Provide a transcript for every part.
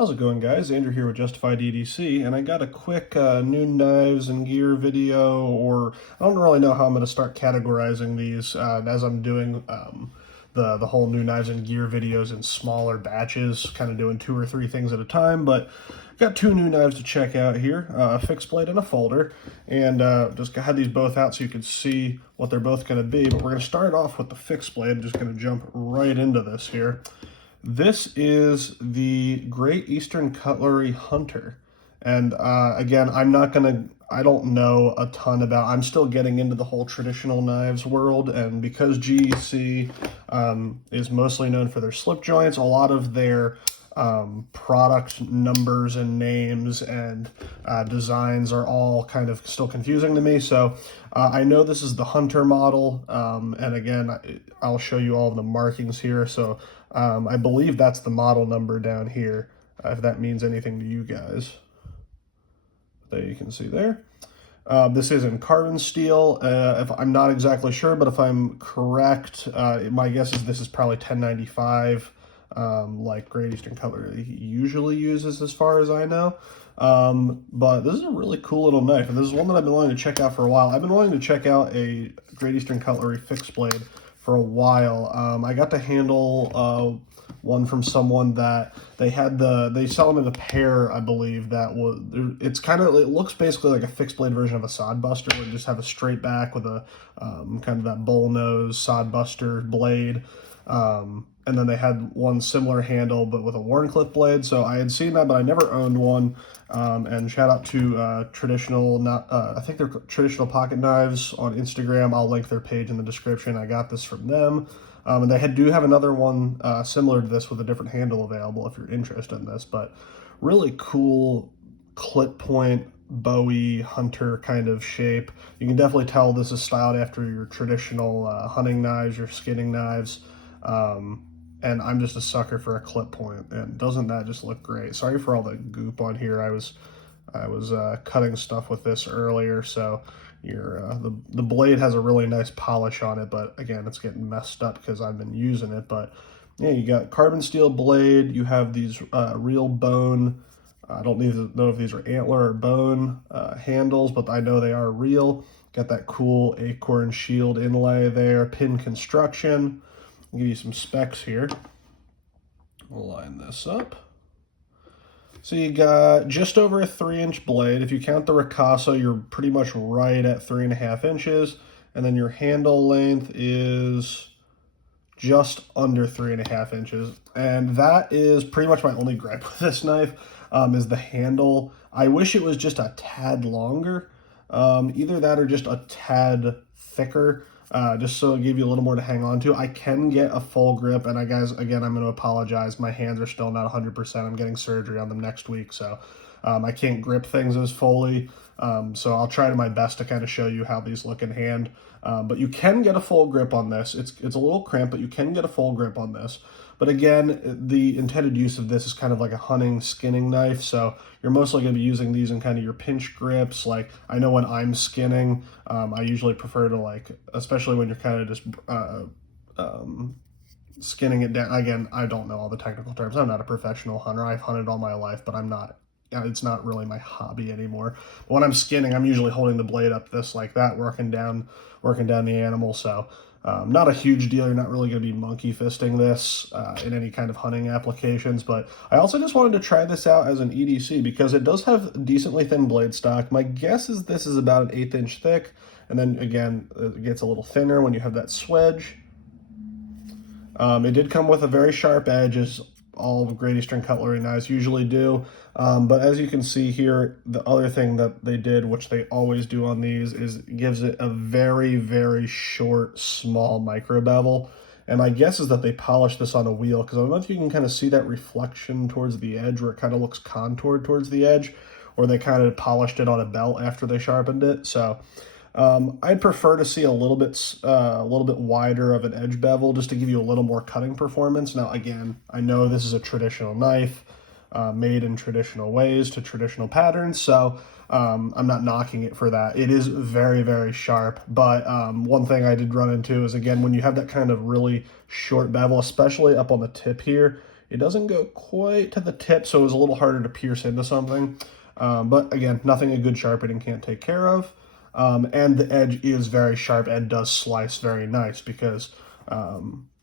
How's it going, guys? Andrew here with Justified EDC, and I got a quick new knives and gear video, or I don't really know how I'm going to start categorizing these as I'm doing the whole new knives and gear videos in smaller batches, kind of doing 2 or 3 things at a time. But got 2 new knives to check out here, a fixed blade and a folder, and just had these both out so you could see what they're both going to be. But we're going to start off with the fixed blade. I'm just going to jump right into this here. This is the Great Eastern Cutlery Hunter. And again, I don't know a ton about, I'm still getting into the whole traditional knives world. And because GEC is mostly known for their slip joints, a lot of their product numbers and names and designs are all kind of still confusing to me. So I know this is the Hunter model, and again, I'll show you all of the markings here. So I believe that's the model number down here, if that means anything to you guys. There you can see there. This is in carbon steel. If I'm not exactly sure, but if I'm correct, my guess is this is probably 1095, like Great Eastern Cutlery usually uses, as far as I know. But this is a really cool little knife, and this is one that I've been wanting to check out for a while. I've been wanting to check out a Great Eastern Cutlery fixed blade for a while. I got to handle one from someone that they sell them in a pair, I believe, that was, it looks basically like a fixed blade version of a sod buster, where you just have a straight back with a kind of that bull nose sod buster blade. And then they had one similar handle, but with a Warncliffe blade. So I had seen that, but I never owned one. And shout out to Traditional, I think they're Traditional Pocket Knives on Instagram. I'll link their page in the description. I got this from them. And they do have another one similar to this with a different handle available if you're interested in this. But really cool clip point Bowie Hunter kind of shape. You can definitely tell this is styled after your traditional hunting knives, your skinning knives. And I'm just a sucker for a clip point, and doesn't that just look great? Sorry for all the goop on here. I was cutting stuff with this earlier, so the blade has a really nice polish on it, but again, it's getting messed up because I've been using it. But yeah, you got carbon steel blade. You have these real bone. I don't even know if these are antler or bone handles, but I know they are real. Got that cool acorn shield inlay there. Pin construction. I'll give you some specs here. We'll line this up. So you got just over a 3-inch blade. If you count the ricasso, you're pretty much right at 3.5 inches. And then your handle length is just under 3.5 inches. And that is pretty much my only gripe with this knife, is the handle. I wish it was just a tad longer. Either that or just a tad thicker. Just so it give you a little more to hang on to. I can get a full grip, and guys, again, I'm going to apologize. My hands are still not 100%. I'm getting surgery on them next week, so I can't grip things as fully. So I'll try to my best to kind of show you how these look in hand. But you can get a full grip on this. It's a little cramped, but you can get a full grip on this. But again, the intended use of this is kind of like a hunting, skinning knife. So you're mostly going to be using these in kind of your pinch grips. Like, I know when I'm skinning, I usually prefer to, especially when you're kind of just skinning it down. Again, I don't know all the technical terms. I'm not a professional hunter. I've hunted all my life, but it's not really my hobby anymore. But when I'm skinning, I'm usually holding the blade up like that, working down the animal. So not a huge deal. You're not really going to be monkey fisting this in any kind of hunting applications. But I also just wanted to try this out as an EDC because it does have decently thin blade stock. My guess is this is about an 1/8 inch thick. And then again, it gets a little thinner when you have that swedge. It did come with a very sharp edge, as all of Great Eastern Cutlery knives usually do. But as you can see here, the other thing that they did, which they always do on these, is gives it a very, very short, small micro bevel. And my guess is that they polished this on a wheel, because I don't know if you can kind of see that reflection towards the edge where it kind of looks contoured towards the edge, or they kind of polished it on a belt after they sharpened it. So I'd prefer to see a little bit wider of an edge bevel, just to give you a little more cutting performance. Now, again, I know this is a traditional knife, made in traditional ways to traditional patterns, so I'm not knocking it for that. It is very, very sharp, but one thing I did run into is, again, when you have that kind of really short bevel, especially up on the tip here, It doesn't go quite to the tip, so it was a little harder to pierce into something. But again, nothing a good sharpening can't take care of. And the edge is very sharp and does slice very nice because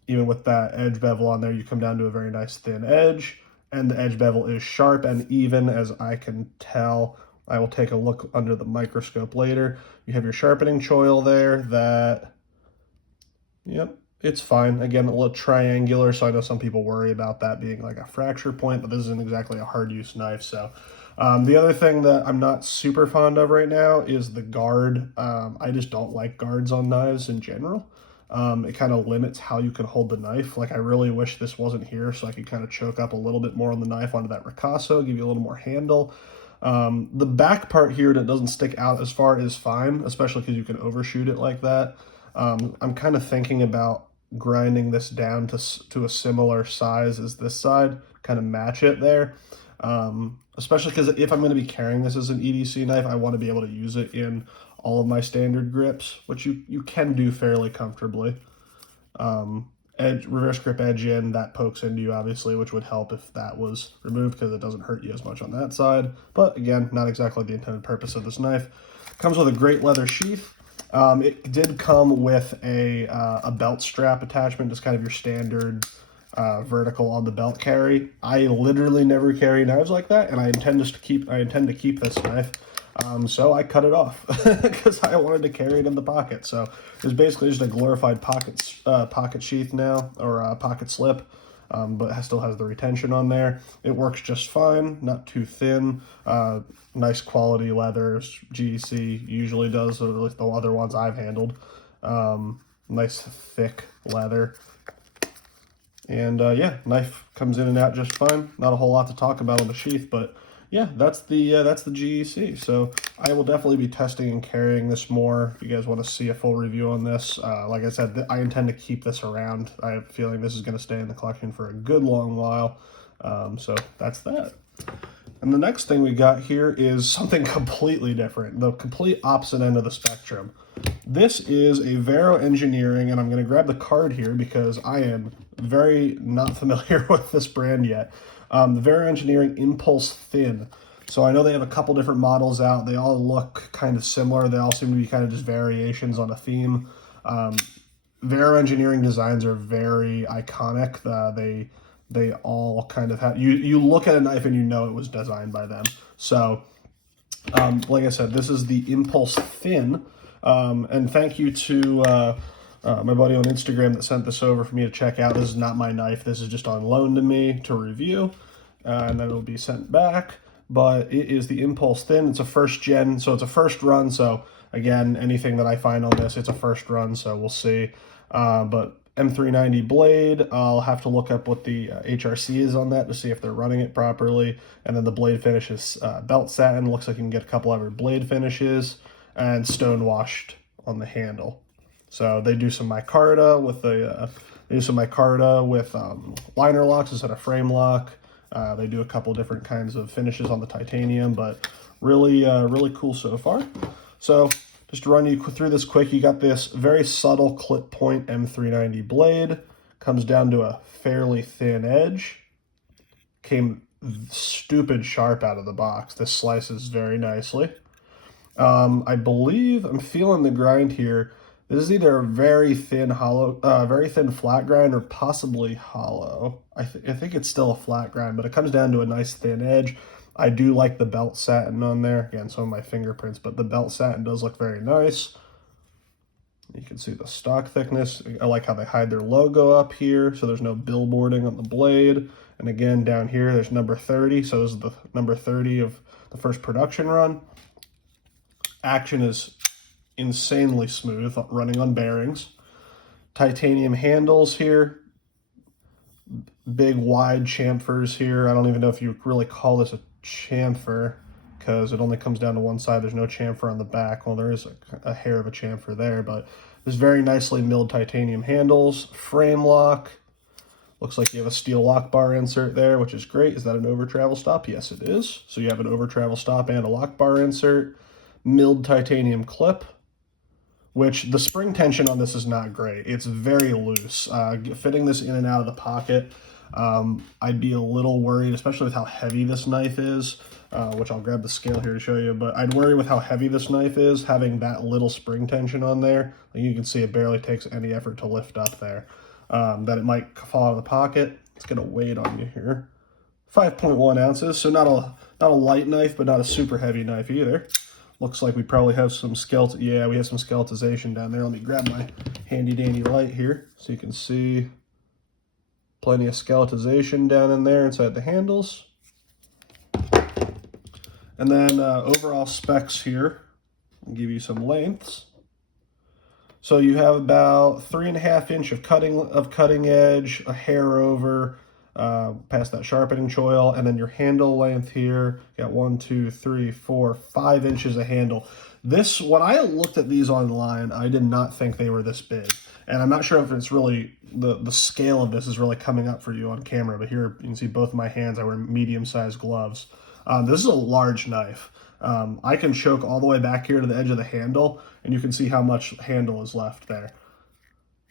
even with that edge bevel on there, you come down to a very nice thin edge, and the edge bevel is sharp and even, as I can tell. I will take a look under the microscope later. You have your sharpening choil there that, yep, it's fine. Again, a little triangular, so I know some people worry about that being like a fracture point, but this isn't exactly a hard use knife. So the other thing that I'm not super fond of right now is the guard. I just don't like guards on knives in general. It kind of limits how you can hold the knife. Like, I really wish this wasn't here so I could kind of choke up a little bit more on the knife onto that ricasso, give you a little more handle. The back part here that doesn't stick out as far is fine, especially because you can overshoot it like that. I'm kind of thinking about grinding this down to a similar size as this side, kind of match it there. Especially because if I'm going to be carrying this as an EDC knife, I want to be able to use it in all of my standard grips, which you can do fairly comfortably. Reverse grip edge in, that pokes into you, obviously, which would help if that was removed because it doesn't hurt you as much on that side. But again, not exactly the intended purpose of this knife. Comes with a great leather sheath. It did come with a belt strap attachment, just kind of your standard vertical on the belt carry. I literally never carry knives like that, and I intend to keep this knife. So I cut it off because I wanted to carry it in the pocket. So it's basically just a glorified pocket sheath now, or pocket slip, but it still has the retention on there. It works just fine, not too thin. Nice quality leather. GEC usually does, or at least the other ones I've handled. Nice thick leather. And yeah, knife comes in and out just fine. Not a whole lot to talk about on the sheath, but yeah, that's the GEC. So I will definitely be testing and carrying this more. If you guys want to see a full review on this, like I said, I intend to keep this around. I have a feeling this is going to stay in the collection for a good long while. So that's that. And the next thing we got here is something completely different, the complete opposite end of the spectrum. This is a Vero Engineering, and I'm going to grab the card here because I am very not familiar with this brand yet. The Vero Engineering Impulse Thin. So I know they have a couple different models out. They all look kind of similar. They all seem to be kind of just variations on a theme. Vero Engineering designs are very iconic. They all kind of have, you look at a knife and you know it was designed by them. So like I said, this is the Impulse Thin. And thank you to my buddy on Instagram that sent this over for me to check out. This is not my knife. This is just on loan to me to review, and then it'll be sent back. But it is the Impulse Thin. It's a first gen, so it's a first run. So again, anything that I find on this, it's a first run, so we'll see. But M390 blade, I'll have to look up what the HRC is on that to see if they're running it properly. And then the blade finish is belt satin. Looks like you can get a couple other blade finishes, and stone washed on the handle. So they do some micarta with liner locks instead of frame lock. They do a couple different kinds of finishes on the titanium, but really cool so far. So just to run you through this quick, you got this very subtle clip point M390 blade. Comes down to a fairly thin edge. Came stupid sharp out of the box. This slices very nicely. I believe I'm feeling the grind here. This is either a very thin flat grind or possibly hollow. I think it's still a flat grind, but it comes down to a nice thin edge. I do like the belt satin on there. Again, some of my fingerprints, but the belt satin does look very nice. You can see the stock thickness. I like how they hide their logo up here, so there's no billboarding on the blade. And again, down here, there's number 30. So this is the number 30 of the first production run. Action is insanely smooth, running on bearings. Titanium handles here. Big wide chamfers here. I don't even know if you really call this a chamfer because it only comes down to one side. There's no chamfer on the back. Well, there is a hair of a chamfer there, but there's very nicely milled titanium handles. Frame lock. Looks like you have a steel lock bar insert there, which is great. Is that an over travel stop? Yes, it is. So you have an over travel stop and a lock bar insert. Milled titanium clip, which the spring tension on this is not great. It's very loose. Fitting this in and out of the pocket, I'd be a little worried, especially with how heavy this knife is, which I'll grab the scale here to show you, but I'd worry with how heavy this knife is, having that little spring tension on there. Like you can see it barely takes any effort to lift up there. That it might fall out of the pocket. It's gonna weight on you here. 5.1 ounces, so not a light knife, but not a super heavy knife either. Looks like we probably have some yeah, we have some skeletization down there. Let me grab my handy dandy light here so you can see plenty of skeletization down in there inside the handles. And then overall specs here, I'll give you some lengths. So you have about 3.5 inch of cutting edge, a hair over, past that sharpening choil, and then your handle length here, got 1, 2, 3, 4, 5 inches of handle. This, when I looked at these online, I did not think they were this big. And I'm not sure if it's really, the scale of this is really coming up for you on camera, but here you can see both of my hands, I wear medium-sized gloves. This is a large knife. I can choke all the way back here to the edge of the handle, and you can see how much handle is left there.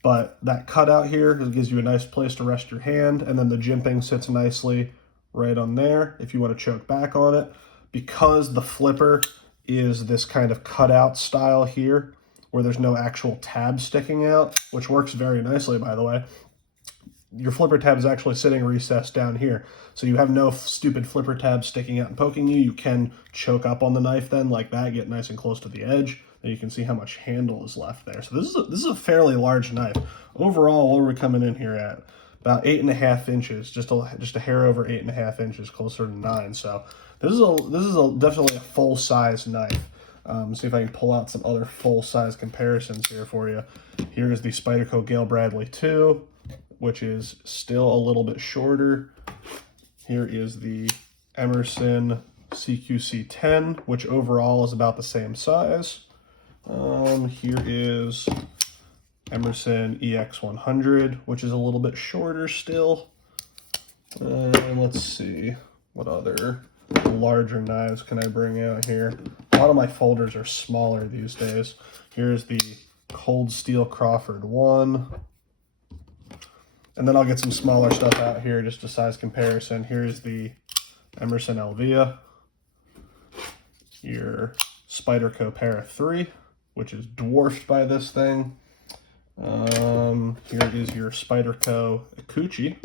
But that cutout here gives you a nice place to rest your hand, and then the jimping sits nicely right on there if you want to choke back on it. Because the flipper is this kind of cutout style here, where there's no actual tab sticking out, which works very nicely, by the way. Your flipper tab is actually sitting recessed down here. So you have no stupid flipper tab sticking out and poking you. You can choke up on the knife then like that, get nice and close to the edge. And you can see how much handle is left there. So this is a fairly large knife. Overall, what are we coming in here at? About 8.5 inches, just a hair over 8.5 inches, closer to 9. So this is definitely a full-size knife. See if I can pull out some other full-size comparisons here for you. Here is the Spyderco Gale Bradley 2, which is still a little bit shorter. Here is the Emerson CQC 10, which overall is about the same size. Here is Emerson EX 100, which is a little bit shorter still. And let's see, what other larger knives can I bring out here? A lot of my folders are smaller these days. Here's the Cold Steel Crawford 1. And then I'll get some smaller stuff out here, just a size comparison. Here's the Emerson Elvia, your Spyderco Para 3, which is dwarfed by this thing. Here is your Spyderco Ikuchi.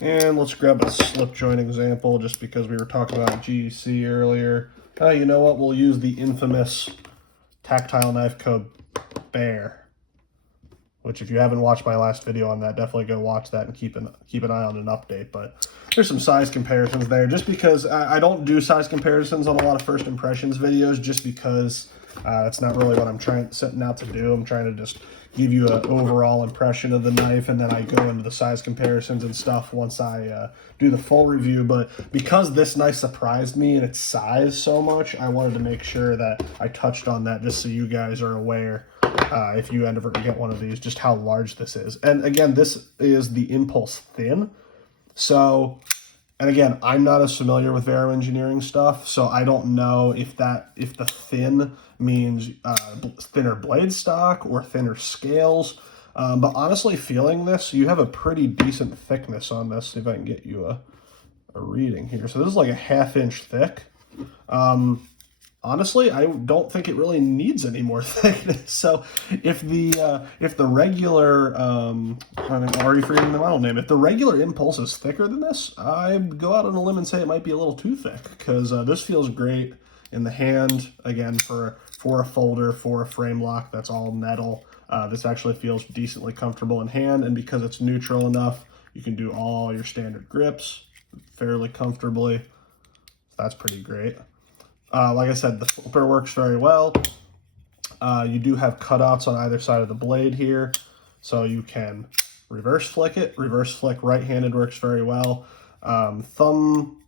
And let's grab a slip joint example, just because we were talking about GEC earlier. You know what? We'll use the infamous Tactile Knife Co. Bear, which if you haven't watched my last video on that, definitely go watch that and keep an eye on an update. But there's some size comparisons there, just because I don't do size comparisons on a lot of first impressions videos, just because that's not really what I'm setting out to do. I'm trying to just give you an overall impression of the knife, and then I go into the size comparisons and stuff once I do the full review. But because this knife surprised me in its size so much, I wanted to make sure that I touched on that, just so you guys are aware, if you ever get one of these, just how large this is. And again, this is the Impulse Thin. So, and again, I'm not as familiar with Vero engineering stuff, so I don't know if the thin means thinner blade stock or thinner scales. But honestly, feeling this, you have a pretty decent thickness on this. See if I can get you a reading here. So this is like a 1/2 inch thick. Honestly, I don't think it really needs any more thickness. So if the regular, I'm already forgetting the model name, if the regular Impulse is thicker than this, I'd go out on a limb and say it might be a little too thick, because this feels great in the hand. Again, for a folder, for a frame lock that's all metal, this actually feels decently comfortable in hand, and because it's neutral enough, you can do all your standard grips fairly comfortably. That's pretty great. Like I said, the flipper works very well. You do have cutouts on either side of the blade here, so you can reverse flick it. Reverse flick right-handed works very well. Thumb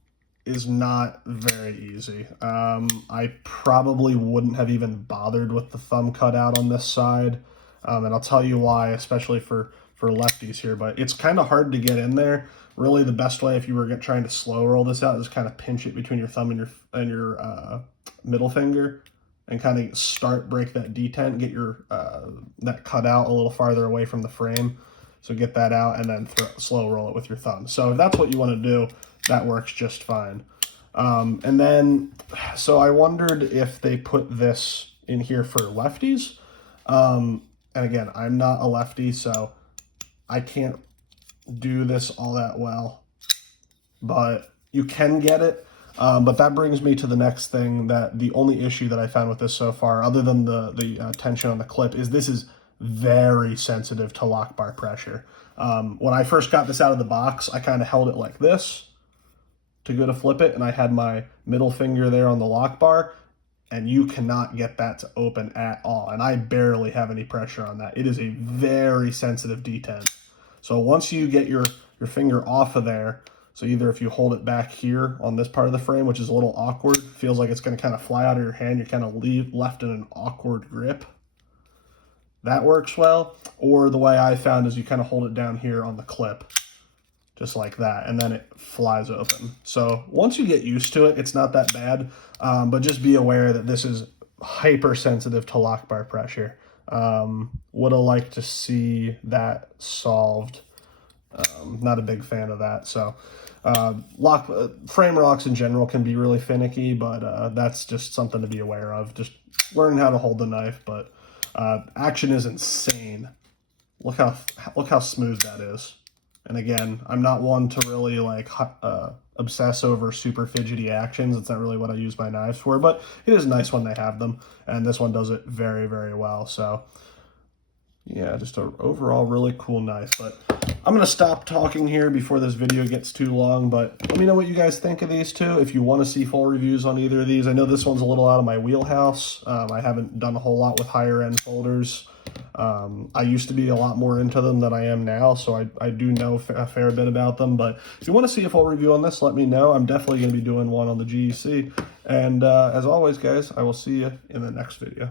is not very easy. I probably wouldn't have even bothered with the thumb cutout on this side, and I'll tell you why, especially for lefties here, but it's kind of hard to get in there. Really, the best way, if you were trying to slow roll this out, is kind of pinch it between your thumb and your middle finger, and kind of break that detent, get your that cut out a little farther away from the frame. So get that out and then slow roll it with your thumb. So if that's what you want to do, that works just fine. And then, so I wondered if they put this in here for lefties. And again, I'm not a lefty, so I can't do this all that well, but you can get it. But that brings me to the next thing, that the only issue that I found with this so far, other than the tension on the clip, is this is very sensitive to lock bar pressure. When I first got this out of the box, I kind of held it like this to go to flip it, and I had my middle finger there on the lock bar, and you cannot get that to open at all. And I barely have any pressure on that. It is a very sensitive detent. So once you get your finger off of there, so either if you hold it back here on this part of the frame, which is a little awkward, feels like it's going to kind of fly out of your hand, you're kind of left in an awkward grip. That works well. Or the way I found is you kind of hold it down here on the clip, just like that, and then it flies open. So once you get used to it, it's not that bad, but just be aware that this is hypersensitive to lock bar pressure. Would have liked to see that solved. Not a big fan of that. So frame locks in general can be really finicky, but that's just something to be aware of. Just learning how to hold the knife, but action is insane. Look how smooth that is. And again, I'm not one to really like obsess over super fidgety actions. It's not really what I use my knives for, but it is nice when they have them, and this one does it very, very well. So yeah, just an overall really cool knife. But I'm going to stop talking here before this video gets too long, but let me know what you guys think of these two. If you want to see full reviews on either of these, I know this one's a little out of my wheelhouse. I haven't done a whole lot with higher end folders. I used to be a lot more into them than I am now, so I do know a fair bit about them. But if you want to see a full review on this, let me know. I'm definitely going to be doing one on the GEC. And as always, guys, I will see you in the next video.